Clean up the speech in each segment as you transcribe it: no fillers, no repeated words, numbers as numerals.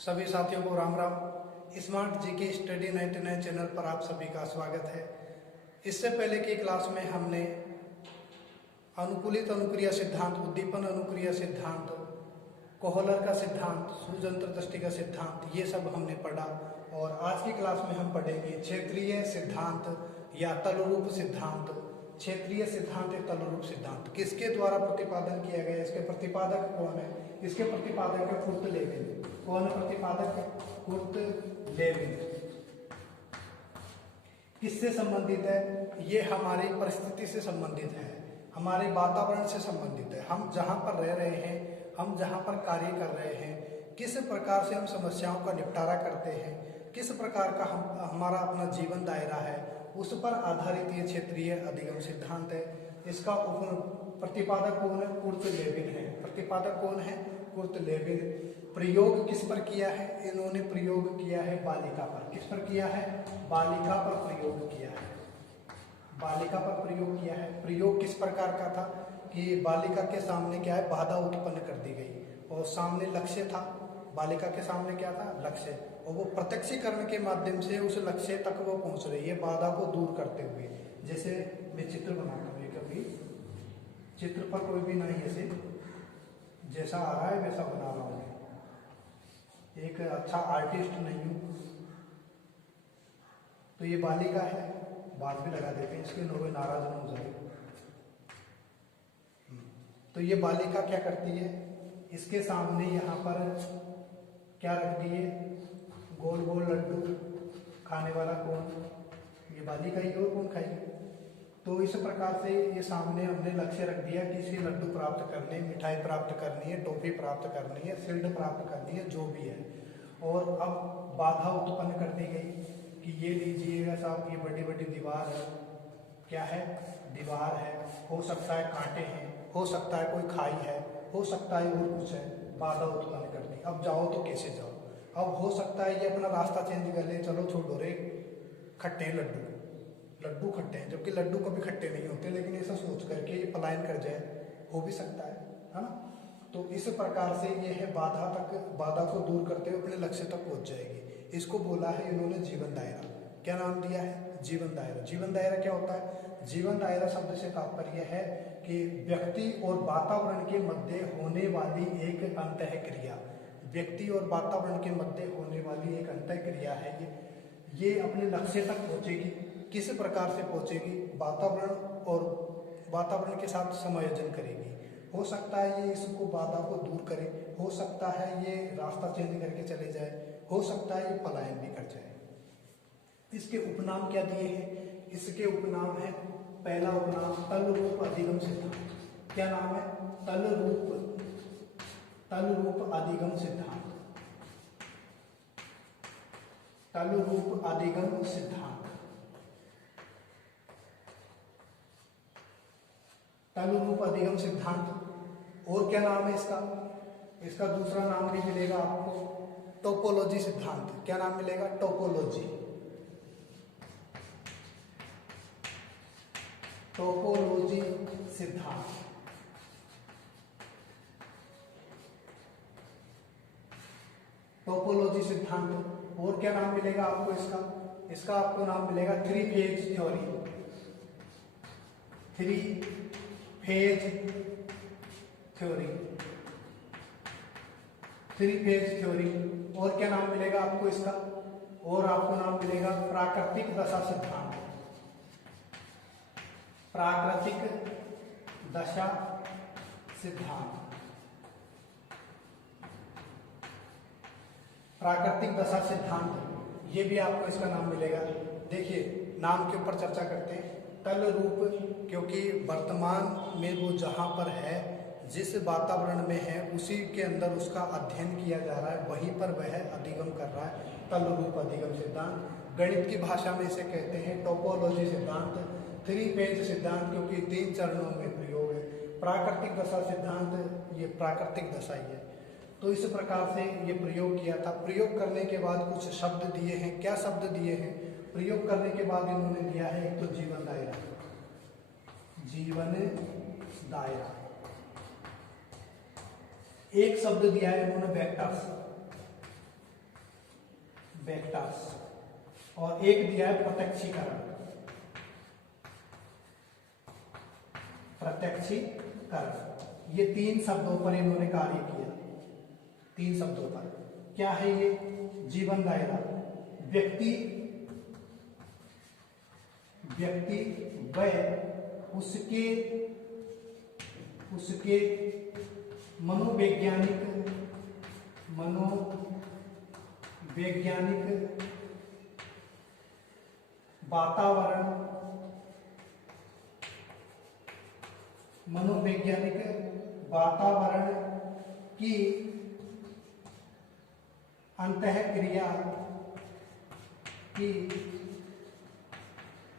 सभी साथियों को Ram Ram. Smart GK study 99 channel पर आप सभी का स्वागत है। इससे पहले की क्लास में हमने अनुकूलित अनुक्रिया सिद्धांत, उद्दीपन अनुक्रिया सिद्धांत, कोहलर का सिद्धांत, सूजंत्र दृष्टि का सिद्धांत, ये सब हमने पढ़ा। और आज की क्लास में हम पढ़ेंगे क्षेत्रीय सिद्धांत या तलरूप सिद्धांत। क्षेत्रीय सिद्धांत या तलरूप सिद्धांत किसके द्वारा प्रतिपादन किया गया, इसके प्रतिपादक कौन है? इसके प्रतिपादक है कुर्ट लेविन। कौन प्रतिपादक है? Kurt Lewin. किससे संबंधित है? ये हमारी परिस्थिति से संबंधित है, हमारे वातावरण से संबंधित है। हम जहाँ पर रह रहे हैं, हम जहाँ पर कार्य कर रहे हैं, किस प्रकार से हम समस्याओं का निपटारा करते हैं, किस प्रकार का हमारा अपना जीवन दायरा है, उस पर आधारित ये क्षेत्रीय अधिगम सिद्धांत है। इसका प्रतिपादक कौन है? कुर्ट लेविन है। प्रतिपादक कौन है? Kurt Lewin. प्रयोग किस पर किया है? इन्होंने प्रयोग किया है बालिका पर। किस पर किया है? बालिका पर प्रयोग किया है। बालिका पर प्रयोग किया है। प्रयोग किस प्रकार का था कि बालिका के सामने क्या है, बाधा उत्पन्न कर दी गई और सामने लक्ष्य था। बालिका के सामने क्या था? लक्ष्य। और वो प्रत्यक्षीकरण के माध्यम से उस लक्ष्य तक वो पहुंच रही है, बाधा को दूर करते हुए। जैसे मैं चित्र बनाता हूँ, कभी चित्र पर कोई भी नहीं, ऐसे जैसा आ रहा है वैसा बना रहा हूँ। एक अच्छा आर्टिस्ट नहीं हूँ। तो ये बालिका है, बात भी लगा देते हैं, इसके लोग नाराज न हो जाए। तो ये बालिका क्या करती है, इसके सामने यहाँ पर क्या रख दिए? गोल गोल लड्डू। खाने वाला कौन? ये बालिका ही, और कौन खाएगी? तो इस प्रकार से ये सामने हमने लक्ष्य रख दिया कि इसे लड्डू प्राप्त करने, मिठाई प्राप्त करनी है, टॉफी प्राप्त करनी है, शील्ड प्राप्त करनी है, जो भी है। और अब बाधा उत्पन्न कर दी गई कि ये लीजिएगा साहब, ये बड़ी बड़ी दीवार है। क्या है? दीवार है। हो सकता है कांटे हैं, हो सकता है कोई खाई है, हो सकता है और कुछ है। बाधा उत्पन्न कर दी। अब जाओ तो कैसे जाओ? अब हो सकता है ये अपना रास्ता चेंज कर ले, चलो छोड़ो रे, खट्टे लड्डू, लड्डू खट्टे हैं, जबकि लड्डू कभी खट्टे नहीं होते, लेकिन ऐसा सोच करके ये पलायन कर जाए, हो भी सकता है ना। तो इस प्रकार से ये है बाधा को दूर करते हुए अपने लक्ष्य तक पहुंच जाएगी। इसको बोला है इन्होंने जीवन दायरा। क्या नाम दिया है? जीवन दायरा। जीवन दायरा क्या होता है? जीवन दायरा शब्द से तात्पर्य है कि व्यक्ति और वातावरण के मध्य होने वाली एक अंतःक्रिया। व्यक्ति और वातावरण के मध्य होने वाली एक अंतःक्रिया है। ये अपने लक्ष्य तक पहुंचेगी। किस प्रकार से पहुंचेगी? वातावरण के साथ समायोजन करेगी। हो सकता है ये इसको बाधा को दूर करे, हो सकता है ये रास्ता चेंज करके चले जाए, हो सकता है ये पलायन भी कर जाए। इसके उपनाम क्या दिए हैं? इसके उपनाम है, पहला उपनाम तलरूप अधिगम सिद्धांत। क्या नाम है? तलरूप अधिगम सिद्धांत। तलरूप अधिगम सिद्धांत। तलरूप अधिगम सिद्धांत। और क्या नाम है इसका? इसका दूसरा नाम भी मिलेगा आपको, टोपोलॉजी सिद्धांत। क्या नाम मिलेगा? टोपोलॉजी। टोपोलॉजी सिद्धांत। टोपोलॉजी सिद्धांत। और क्या नाम मिलेगा आपको इसका? इसका आपको नाम मिलेगा three phase theory. Three phase theory. Three phase theory. और क्या नाम मिलेगा आपको इसका? और आपको नाम मिलेगा प्राकृतिक दशा सिद्धांत। प्राकृतिक दशा सिद्धांत। प्राकृतिक दशा सिद्धांत, ये भी आपको इसका नाम मिलेगा। देखिए, नाम के ऊपर चर्चा करते हैं। तल रूप, क्योंकि वर्तमान में वो जहाँ पर है, जिस वातावरण में है, उसी के अंदर उसका अध्ययन किया जा रहा है, वहीं पर वह अधिगम कर रहा है। तल रूप अधिगम सिद्धांत। गणित की भाषा में इसे कहते हैं टोपोलॉजी सिद्धांत। थ्री फेज सिद्धांत, क्योंकि 3 चरणों में प्रयोग है। प्राकृतिक दशा सिद्धांत, ये प्राकृतिक दशा ही है। तो इस प्रकार से ये प्रयोग किया था। प्रयोग करने के बाद कुछ शब्द दिए हैं। क्या शब्द दिए हैं? प्रयोग करने के बाद इन्होंने दिया है, एक तो जीवन दायरा। जीवन दायरा। एक शब्द दिया है इन्होंने वेक्टर्स। वेक्टर्स, और एक दिया है प्रत्यक्षीकरण। प्रत्यक्षीकरण, ये 3 शब्दों पर इन्होंने कार्य किया। 3 शब्दों पर क्या है ये? जीवन दायरा, व्यक्ति व उसके मनोवैज्ञानिक वातावरण की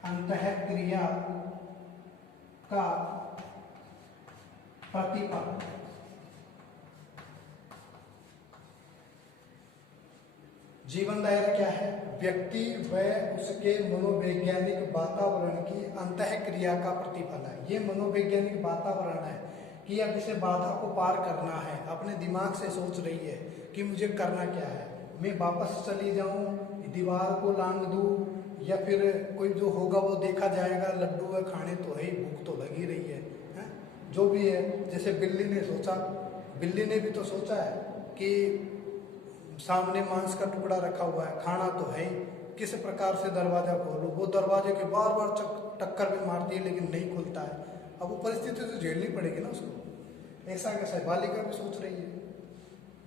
अंतःक्रिया का प्रतिफल। जीवन दायरा क्या है? व्यक्ति व उसके मनोवैज्ञानिक वातावरण की अंतःक्रिया का प्रतिफल है। ये मनोवैज्ञानिक वातावरण है कि अब इसे बाधा को पार करना है, अपने दिमाग से सोच रही है कि मुझे करना क्या है, मैं वापस चली जाऊं, दीवार को लांग दूं, या फिर कोई जो होगा वो देखा जाएगा, लड्डू है खाने तो है ही, भूख तो लगी रही है, जो भी है। जैसे बिल्ली ने भी तो सोचा है कि सामने मांस का टुकड़ा रखा हुआ है, खाना तो है ही, किस प्रकार से दरवाजा खोलो। वो दरवाजे के बार बार टक्कर भी मारती है लेकिन नहीं खुलता है। अब वो परिस्थिति तो झेलनी पड़ेगी ना उसको। ऐसा कैसा है, बालिका भी सोच रही है,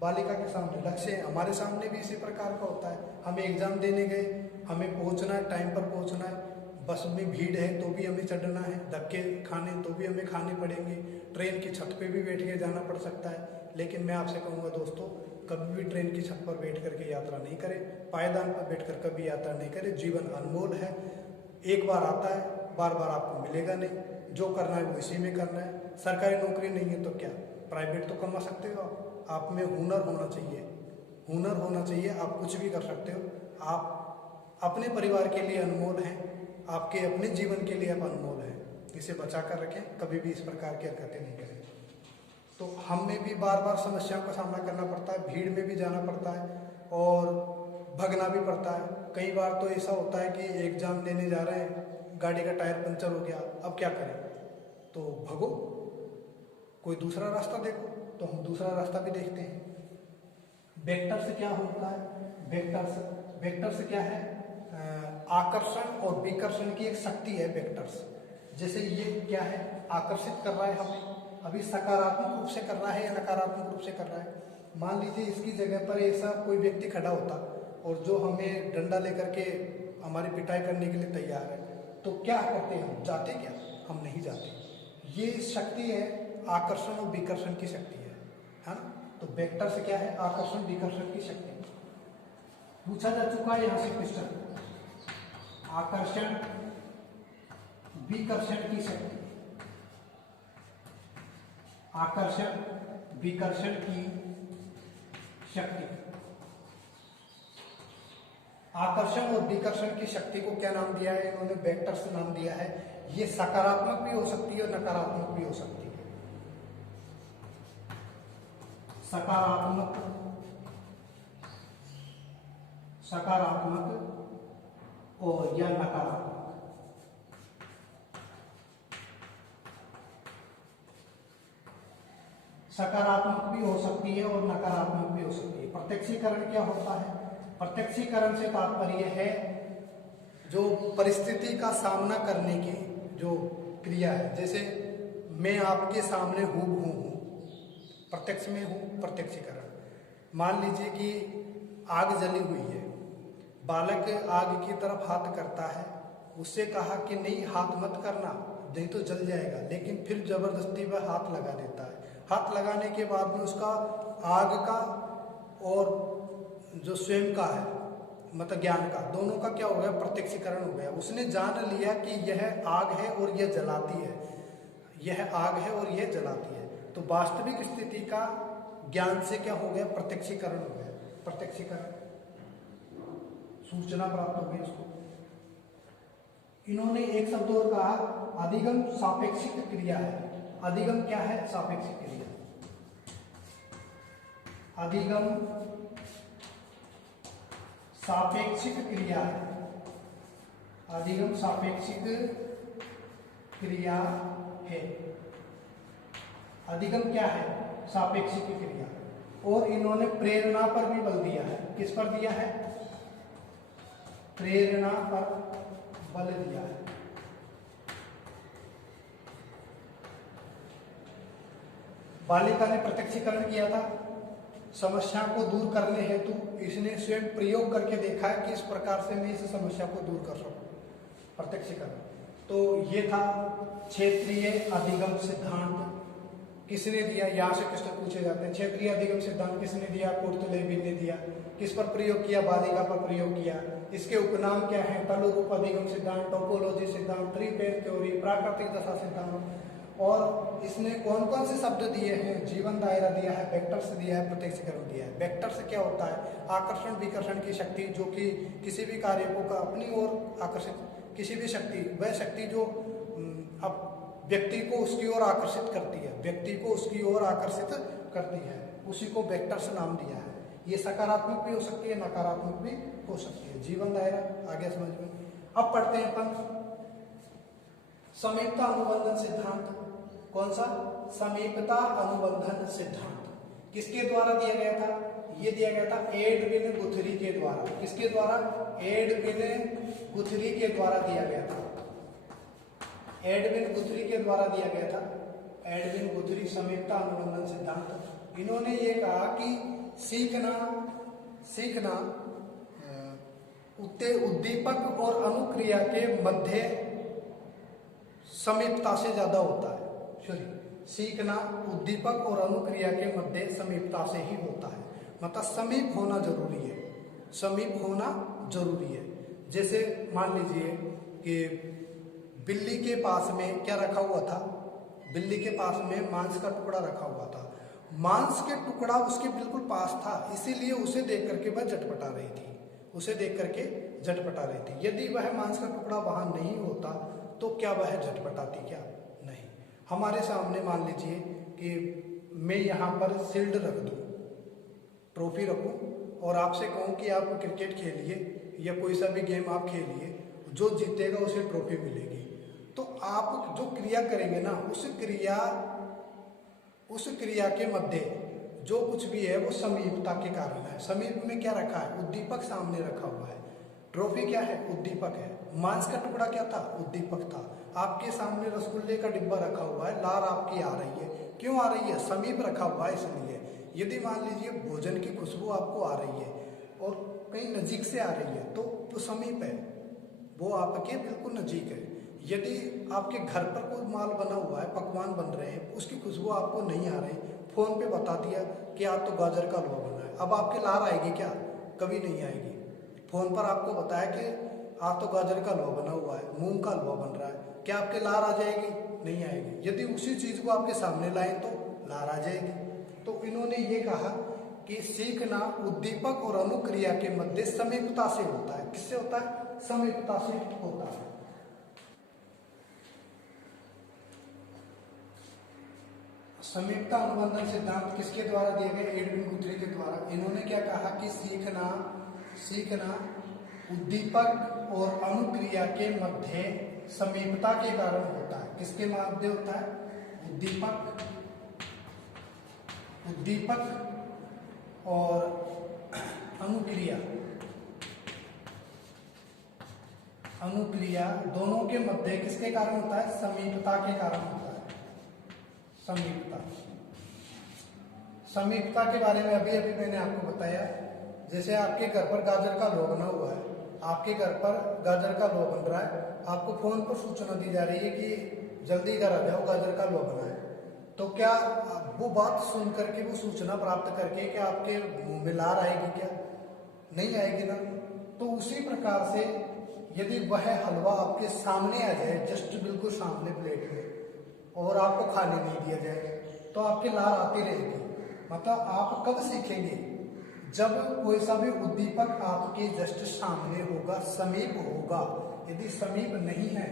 बालिका के सामने लक्ष्य है, हमारे सामने भी इसी प्रकार का होता है। हमें एग्जाम देने गए, हमें पहुंचना है, टाइम पर पहुंचना है, बस में भीड़ है तो भी हमें चढ़ना है, धक्के खाने तो भी हमें खाने पड़ेंगे, ट्रेन की छत पे भी बैठ के जाना पड़ सकता है। लेकिन मैं आपसे कहूँगा दोस्तों, कभी भी ट्रेन की छत पर बैठ करके यात्रा नहीं करें, पायदान पर बैठकर कभी यात्रा नहीं करें। जीवन अनमोल है, एक बार आता है, बार बार आपको मिलेगा नहीं। जो करना है वो इसी में करना है। सरकारी नौकरी नहीं है तो क्या, प्राइवेट तो कमा सकते हो आप में हुनर होना चाहिए, आप कुछ भी कर सकते हो। आप अपने परिवार के लिए अनमोल हैं, आपके अपने जीवन के लिए आप अनमोल हैं, इसे बचा कर रखें, कभी भी इस प्रकार की हरकतें नहीं करें। तो हमें भी बार बार समस्याओं का सामना करना पड़ता है, भीड़ में भी जाना पड़ता है और भगना भी पड़ता है। कई बार तो ऐसा होता है कि एग्जाम देने जा रहे हैं, गाड़ी का टायर पंचर हो गया, अब क्या करें? तो भगो, कोई दूसरा रास्ता देखो। तो हम दूसरा रास्ता भी देखते हैं। वेक्टर से क्या होता है? वेक्टर से क्या है? आकर्षण और विकर्षण की एक शक्ति है वेक्टर्स। जैसे ये क्या है, आकर्षित कर रहा है हमें, अभी सकारात्मक रूप से कर रहा है या नकारात्मक रूप से कर रहा है। मान लीजिए इसकी जगह पर ऐसा कोई व्यक्ति खड़ा होता और जो हमें डंडा लेकर के हमारी पिटाई करने के लिए तैयार है, तो क्या करते हम? जाते क्या? हम नहीं जाते। ये शक्ति है, आकर्षण और विकर्षण की शक्ति है ना। तो वेक्टर से क्या है? आकर्षण विकर्षण की शक्ति। पूछा जा चुका है यहाँ से क्वेश्चन, आकर्षण विकर्षण की शक्ति, आकर्षण विकर्षण की शक्ति। आकर्षण और विकर्षण की शक्ति को क्या नाम दिया है इन्होंने? वेक्टर से नाम दिया है। ये सकारात्मक भी हो सकती है और नकारात्मक भी हो सकती है। सकारात्मक और या नकारात्मक। सकारात्मक भी हो सकती है और नकारात्मक भी हो सकती है। प्रत्यक्षीकरण क्या होता है? प्रत्यक्षीकरण से तात्पर्य है जो परिस्थिति का सामना करने की जो क्रिया है। जैसे मैं आपके सामने हूँ, प्रत्यक्ष में हूँ, प्रत्यक्षीकरण। मान लीजिए कि आग जली हुई है, बालक आग की तरफ हाथ करता है, उससे कहा कि नहीं हाथ मत करना, नहीं तो जल जाएगा, लेकिन फिर जबरदस्ती वह हाथ लगा देता है। हाथ लगाने के बाद में उसका आग का और जो स्वयं का है मतलब ज्ञान का, दोनों का क्या हो गया? प्रत्यक्षीकरण हो गया। उसने जान लिया कि यह आग है और यह जलाती है, यह आग है और यह जलाती है। तो वास्तविक स्थिति का ज्ञान से क्या हो गया? प्रत्यक्षीकरण हो गया। प्रत्यक्षीकरण, सूचना प्राप्त हो गई उसको। इन्होंने एक शब्द और कहा, अधिगम सापेक्षिक क्रिया है। अधिगम क्या है? सापेक्षिक क्रिया। अधिगम सापेक्षिक क्रिया है। अधिगम सापेक्षिक क्रिया है। अधिगम क्या है? सापेक्षिक क्रिया। और इन्होंने प्रेरणा पर भी बल दिया है। किस पर दिया है? प्रेरणा पर बल दिया है। बालिका ने प्रत्यक्षीकरण किया था। समस्या को दूर करने हेतु इसने स्वयं प्रयोग करके देखा है कि इस प्रकार से मैं इस समस्या को दूर कर सकूं, प्रत्यक्षीकरण। तो ये था क्षेत्रीय अधिगम सिद्धांत। किसने दिया? यहाँ से क्वेश्चन पूछे जाते हैं। क्षेत्रीय अधिगम सिद्धांत किसने दिया? कुर्तलेबी ने दिया। किस पर प्रयोग किया? बालिका पर प्रयोग किया। इसके उपनाम क्या है? तलुरूप अधिगम सिद्धांत, टोपोलॉजी सिद्धांत, थ्री फेज थ्योरी, प्राकृतिक दशा सिद्धांत। और इसने कौन कौन से शब्द दिए हैं? जीवन दायरा दिया है, वेक्टर्स दिया है, प्रत्यक्षीकरण दिया है। वेक्टर्स क्या होता है? आकर्षण विकर्षण की शक्ति, जो कि किसी भी कार्य को अपनी ओर आकर्षित, किसी भी शक्ति, वह शक्ति जो अब व्यक्ति को उसकी ओर आकर्षित करती है, व्यक्ति को उसकी ओर आकर्षित करती है, उसी को वेक्टर्स नाम दिया है। ये सकारात्मक भी हो सकती है, नकारात्मक भी हो सकती है। जीवन दायरा आगे समझ में। अब पढ़ते हैं अपन समीपता अनुबंधन सिद्धांत। कौन सा? समीपता अनुबंधन सिद्धांत किसके द्वारा दिया गया था? ये दिया गया था एडविन गुथरी के द्वारा। किसके द्वारा? एडविन गुथरी के द्वारा दिया गया था। एडविन गुथरी के द्वारा दिया गया था। एडविन गुथरी समीपता अनुबंधन सिद्धांत। इन्होंने ये कहा कि सीखना उद्दीपक और अनुक्रिया के मध्य समीपता से ज्यादा होता है। सीखना उद्दीपक और अनुक्रिया के मध्य समीपता से ही होता है। मतलब समीप होना जरूरी है, समीप होना जरूरी है। जैसे मान लीजिए कि बिल्ली के पास में क्या रखा हुआ था? बिल्ली के पास में मांस का टुकड़ा रखा हुआ था। मांस के टुकड़ा उसके बिल्कुल पास था, इसीलिए उसे देख करके वह झटपटा रही थी, उसे देख करके झटपटा रही थी। यदि वह मांस का टुकड़ा वहां नहीं होता तो क्या वह झटपटाती? क्या नहीं। हमारे सामने मान लीजिए कि मैं यहाँ पर शील्ड रख दूं, ट्रॉफी रखूं और आपसे कहूं कि आप क्रिकेट खेलिए या कोई सा भी गेम आप खेलिए, जो जीतेगा उसे ट्रॉफी मिलेगी। तो आप जो क्रिया करेंगे ना, उस क्रिया के मध्य जो कुछ भी है वो समीपता के कारण है। समीप में क्या रखा है? उद्दीपक सामने रखा हुआ है। ट्रॉफी क्या है? उद्दीपक है। मांस का टुकड़ा क्या था? उद्दीपक था। आपके सामने रसगुल्ले का डिब्बा रखा हुआ है, लार आपकी आ रही है। क्यों आ रही है? समीप रखा हुआ है इसलिए। यदि मान लीजिए भोजन की खुशबू आपको आ रही है और कहीं नजीक से आ रही है तो समीप है, वो आपके बिल्कुल नजीक है। यदि आपके घर पर कोई माल बना हुआ है, पकवान बन रहे हैं, उसकी खुशबू आपको नहीं आ रही, फोन पे बता दिया कि आज तो गाजर का हलवा बना है, अब आपकी लार आएगी क्या? कभी नहीं आएगी। फोन पर आपको बताया कि आज तो गाजर का हलवा बना हुआ है, मूंग का हलवा बन रहा है, क्या आपके लार आ जाएगी? नहीं आएगी। यदि उसी चीज को आपके सामने लाए तो लार आ जाएगी। तो इन्होंने ये कहा कि सीखना उद्दीपक और अनुक्रिया के मध्य समीपता से होता है। किससे होता है? समीपता से होता है। समीपता अनुबंधन सिद्धांत किसके द्वारा दिए गए? एडविन गुथरी के द्वारा। इन्होंने क्या कहा कि सीखना उद्दीपक और अनुक्रिया के मध्य समीपता के कारण होता है। किसके मध्य होता है? उद्दीपक और अनुक्रिया दोनों के मध्य किसके कारण होता है? समीपता के कारण होता है। समीपता के बारे में अभी मैंने आपको बताया। जैसे आपके घर पर गाजर का हलवा बना हुआ है, आपके घर पर गाजर का हलवा बन रहा है, आपको फोन पर सूचना दी जा रही है कि जल्दी घर आ जाओ, गाजर का हलवा बना है। तो क्या वो बात सुन करके, वो सूचना प्राप्त करके क्या आपके मुंह में लार आएगी? क्या नहीं आएगी ना। तो उसी प्रकार से यदि वह हलवा आपके सामने आ जाए, जस्ट बिल्कुल सामने प्लेट में, और आपको खाने नहीं दिया जाए, तो आपकी लार आती रहेगी। मतलब आप कब सीखेंगे? जब कोई सा भी उद्दीपक आपके जस्ट सामने होगा, समीप होगा। यदि समीप नहीं है,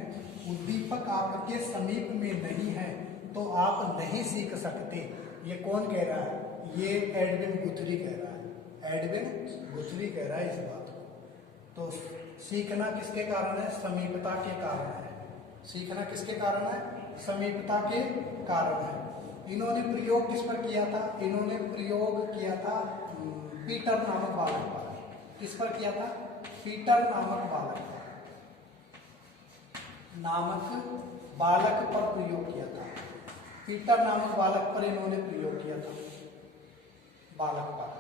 उद्दीपक आपके समीप में नहीं है, तो आप नहीं सीख सकते। ये कौन कह रहा है? ये एडविन गुथरी कह रहा है। एडविन गुथरी कह रहा है इस बात को। तो सीखना किसके कारण है? समीपता के कारण है। सीखना किसके कारण है? समीपता के कारण है। इन्होंने प्रयोग किस पर किया था? इन्होंने प्रयोग किया था पीटर नामक बालक पर। किस पर किया था? पीटर नामक बालक पर प्रयोग किया था। पीटर नामक बालक पर इन्होंने प्रयोग किया था, बालक पर,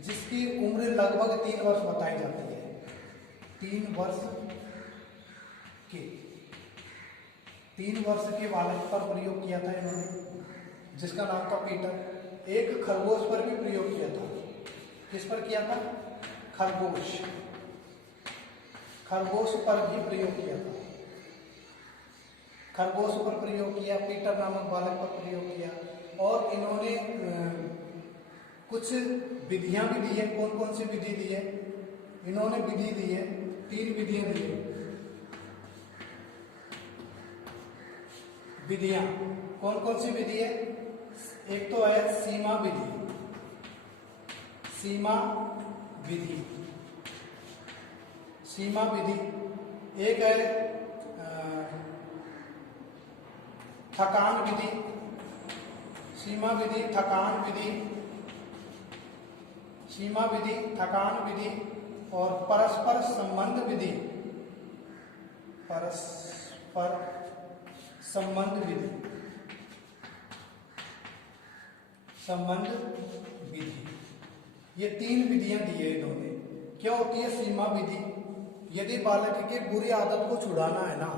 जिसकी उम्र लगभग 3 वर्ष बताई जाती है। 3 वर्ष के बालक पर प्रयोग किया था इन्होंने, जिसका नाम था पीटर। एक खरगोश पर भी प्रयोग किया था। किस पर किया था? खरगोश पर भी प्रयोग किया था। खरगोश पर प्रयोग किया, पीटर नामक बालक पर प्रयोग किया। और इन्होंने कुछ विधियां भी दी है। कौन कौन सी विधि दी है? इन्होंने विधि दी है, 3 विधियां दी है। विधियां कौन कौन सी विधि है? एक तो है सीमा विधि। एक है थकान विधि। सीमा विधि, थकान विधि और परस्पर संबंध विधि। संबंध विधि, ये 3 विधियां दी है इन्होंने। क्या होती है सीमा विधि? यदि बालक की बुरी आदत को छुड़ाना है ना,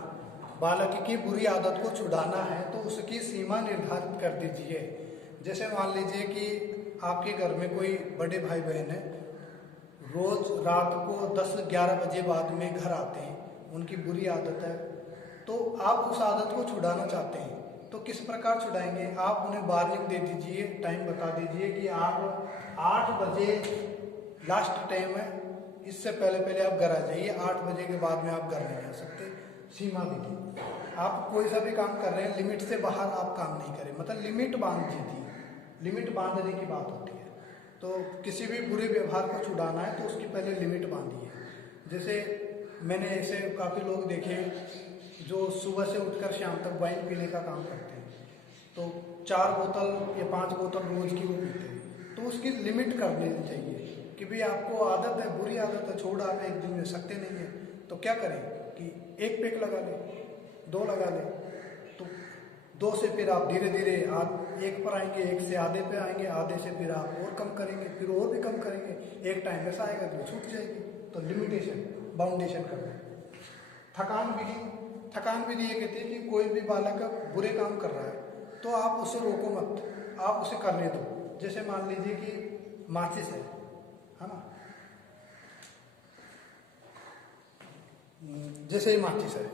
बालक की बुरी आदत को छुड़ाना है तो उसकी सीमा निर्धारित कर दीजिए। जैसे मान लीजिए कि आपके घर में कोई बड़े भाई बहन है, रोज रात को 10-11 बजे बाद में घर आते हैं, उनकी बुरी आदत है, तो आप उस आदत को छुड़ाना चाहते हैं, तो किस प्रकार छुड़ाएंगे? आप उन्हें वार्निंग दे दीजिए, टाइम बता दीजिए कि आप 8 बजे लास्ट टाइम है, इससे पहले आप घर आ जाइए, 8 बजे के बाद में आप घर नहीं आ सकते। सीमा विधि, आप कोई सा भी काम कर रहे हैं, लिमिट से बाहर आप काम नहीं करें, मतलब लिमिट बांध दीजिए। लिमिट बांधने की बात होती है। तो किसी भी बुरे व्यवहार को छुड़ाना है तो उसकी पहले लिमिट बांधिए। जैसे मैंने ऐसे काफ़ी लोग देखे जो सुबह से उठकर शाम तक वाइन पीने का काम करते हैं, तो 4 बोतल या 5 बोतल रोज की वो पीते हैं, तो उसकी लिमिट कर देनी चाहिए कि भाई आपको आदत है, बुरी आदत है, छोड़ आप एक दिन में सकते नहीं है, तो क्या करें कि 1 पैक लगा ले, 2 लगा ले, तो 2 से फिर आप धीरे धीरे 1 पर आएंगे, 1 से आधे पे आएंगे, आधे से फिर आप और कम करेंगे, फिर और भी कम करेंगे, एक टाइम ऐसा आएगा कि छूट जाएगी। तो लिमिटेशन, बाउंडेशन करना है। थकान विधि ये कहती है कि कोई भी बालक बुरे काम कर रहा है तो आप उसे रोको मत, आप उसे करने दो। जैसे मान लीजिए कि माचिस है ना, जैसे ये माचिस है,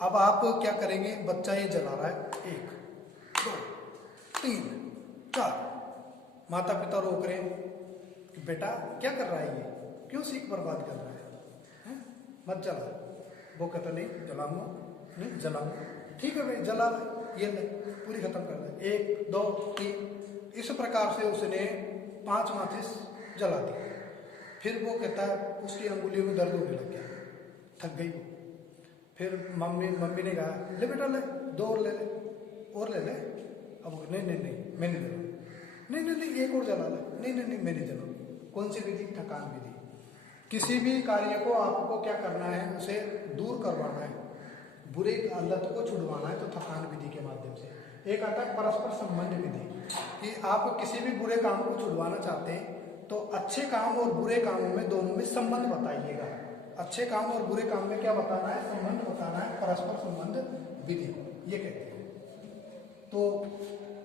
अब आप क्या करेंगे? बच्चा ये जला रहा है, 1 2 3 4, माता पिता रोक रहे हैं कि बेटा क्या कर रहा है, ये क्यों सीख बर्बाद कर रहा है? मत जला। वो कहता नहीं जलाऊंगा, नहीं जलाऊंगा, ठीक है भाई जला, ये ले पूरी खत्म कर दे, 1 2 3, इस प्रकार से उसने 5 माचिस जला दी। फिर वो कहता है, उसकी अंगुलियों में दर्द होने लग गया, थक गई वो। फिर मम्मी ने कहा ले बेटा ले, 2 और ले ले, और ले ले। अब नहीं मैं नहीं जलाऊँ, नहीं 1 और जला ले, नहीं मैं नहीं जलाऊँ। कौन सी विधि? थकान विधि। किसी भी कार्य को आपको क्या करना है? उसे दूर करवाना है, बुरे आदत को छुड़वाना है, तो थकान विधि के माध्यम से। एक आता है परस्पर संबंध विधि, कि आप किसी भी बुरे काम को छुड़वाना चाहते हैं तो अच्छे काम और बुरे कामों में, दोनों में संबंध बताइएगा। अच्छे काम और बुरे काम में क्या बताना है? संबंध बताना है, परस्पर संबंध विधि ये कहते हैं। तो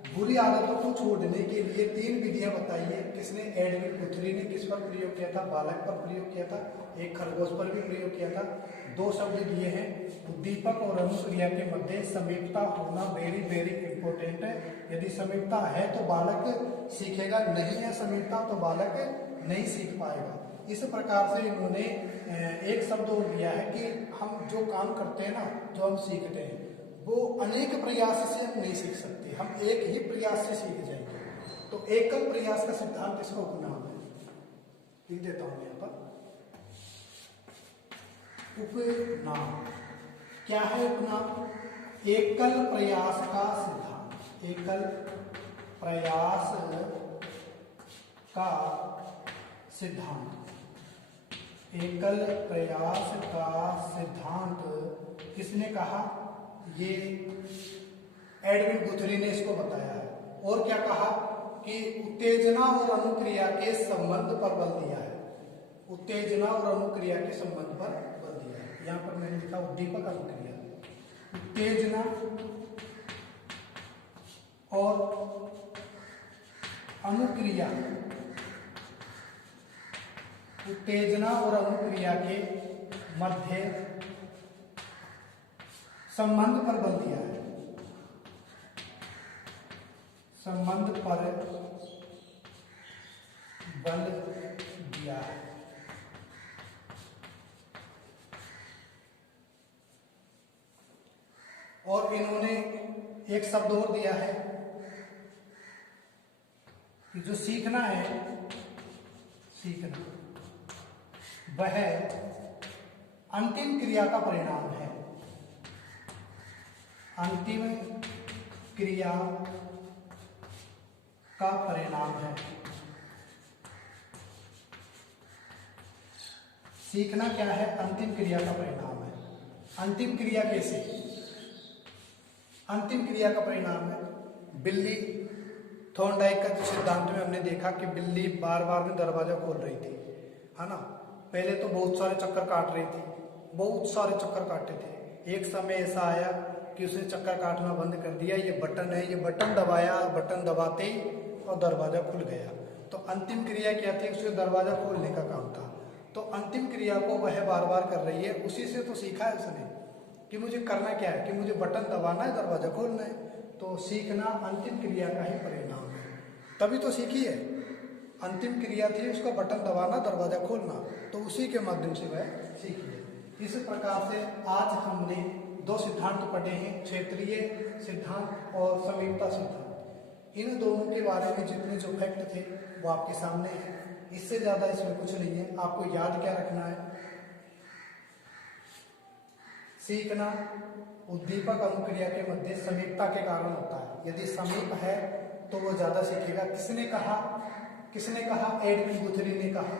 बुरी आदतों को छोड़ने के लिए 3 विधियां बताई है। किसने? एडविन गुथरी ने किस पर प्रयोग किया था? बालक पर प्रयोग किया था। एक खरगोश पर भी प्रयोग किया था। 2 शब्द दिए हैं, उद्दीपक और अनुक्रिया के मध्य समीपता होना वेरी वेरी इंपॉर्टेंट है। यदि समीपता है तो बालक सीखेगा, नहीं है समीपता तो बालक नहीं सीख पाएगा। इस प्रकार से इन्होंने एक शब्द और दिया है कि हम जो काम करते हैं ना, जो हम सीखते हैं, वो अनेक प्रयास से हम नहीं सीख सकते, हम एक ही प्रयास से सीख जाएंगे। तो एकल प्रयास का सिद्धांत इसका उपनाम है, लिख देता हूं यहाँ पर। उपनाम। क्या है उपनाम? एकल प्रयास का सिद्धांत। एकल प्रयास का सिद्धांत। एकल प्रयास का सिद्धांत किसने कहा? ये एडविन गुथरी ने इसको बताया है। और क्या कहा कि उत्तेजना और अनुक्रिया के संबंध पर बल दिया है। उत्तेजना और अनुक्रिया के संबंध पर बल दिया है। यहां पर मैंने लिखा उद्दीपक अनुक्रिया। उत्तेजना और अनुक्रिया, उत्तेजना और अनुक्रिया के मध्य संबंध पर बल दिया है। संबंध पर बल दिया है। और इन्होंने एक शब्द और दिया है कि जो सीखना है, सीखना वह अंतिम क्रिया का परिणाम है। अंतिम क्रिया का परिणाम है। सीखना क्या है? अंतिम क्रिया का परिणाम है। अंतिम क्रिया कैसे? अंतिम क्रिया का परिणाम है बिल्ली, थॉर्नडाइक का जो सिद्धांत में हमने देखा कि बिल्ली बार बार में दरवाजा खोल रही थी, है ना। पहले तो बहुत सारे चक्कर काट रही थी, बहुत सारे चक्कर काटे थे। एक समय ऐसा आया कि उसने चक्कर काटना बंद कर दिया। ये बटन है, ये बटन दबाया, बटन दबाते ही और दरवाजा खुल गया। तो अंतिम क्रिया क्या थी? उसे दरवाजा खोलने का काम था। तो अंतिम क्रिया को वह बार बार कर रही है। उसी से तो सीखा है उसने कि मुझे करना क्या है, कि मुझे बटन दबाना है, दरवाजा खोलना है। तो सीखना अंतिम क्रिया का ही परिणाम है, तभी तो सीखी है। अंतिम क्रिया थी उसका बटन दबाना, दरवाजा खोलना, तो उसी के माध्यम से वह सीखी है। इस प्रकार से आज हमने दो सिद्धांत पढ़े हैं, क्षेत्रीय सिद्धांत और समीपता सिद्धांत। इन दोनों के बारे में जितने जो फैक्ट थे वो आपके सामने है। इससे ज्यादा इसमें कुछ नहीं है। आपको याद क्या रखना है? सीखना उद्दीपक अनुक्रिया के मध्य समीपता के कारण होता है। यदि समीप है तो वो ज्यादा सीखेगा। किसने कहा? किसने कहा? एडविन गुथरी ने कहा।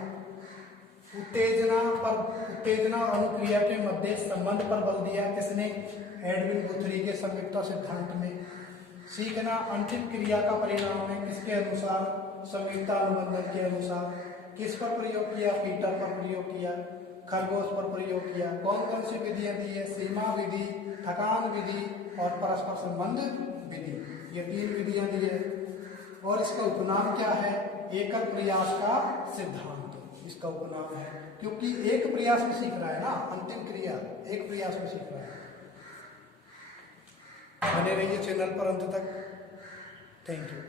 उत्तेजना और अनुक्रिया के मध्य संबंध पर बल दिया। किसने? एडविन गुथरी के समीपता सिद्धांत में। सीखना अंतिम क्रिया का परिणाम है। किसके अनुसार? समीपता अनुबंधन के अनुसार। किस पर प्रयोग किया? पीटर पर प्रयोग किया, खरगोश पर प्रयोग किया। कौन कौन सी विधियां दी है? सीमा विधि, थकान विधि और परस्पर संबंध विधि। ये 3 विधियां दी है। और इसका उपनाम क्या है? एकल प्रयास का सिद्धांत इसका उपनाम है, क्योंकि एक प्रयास में सीख रहा है ना। अंतिम क्रिया एक प्रयास में सीख रहा है। बने रहिए चैनल पर अंत तक। Thank you.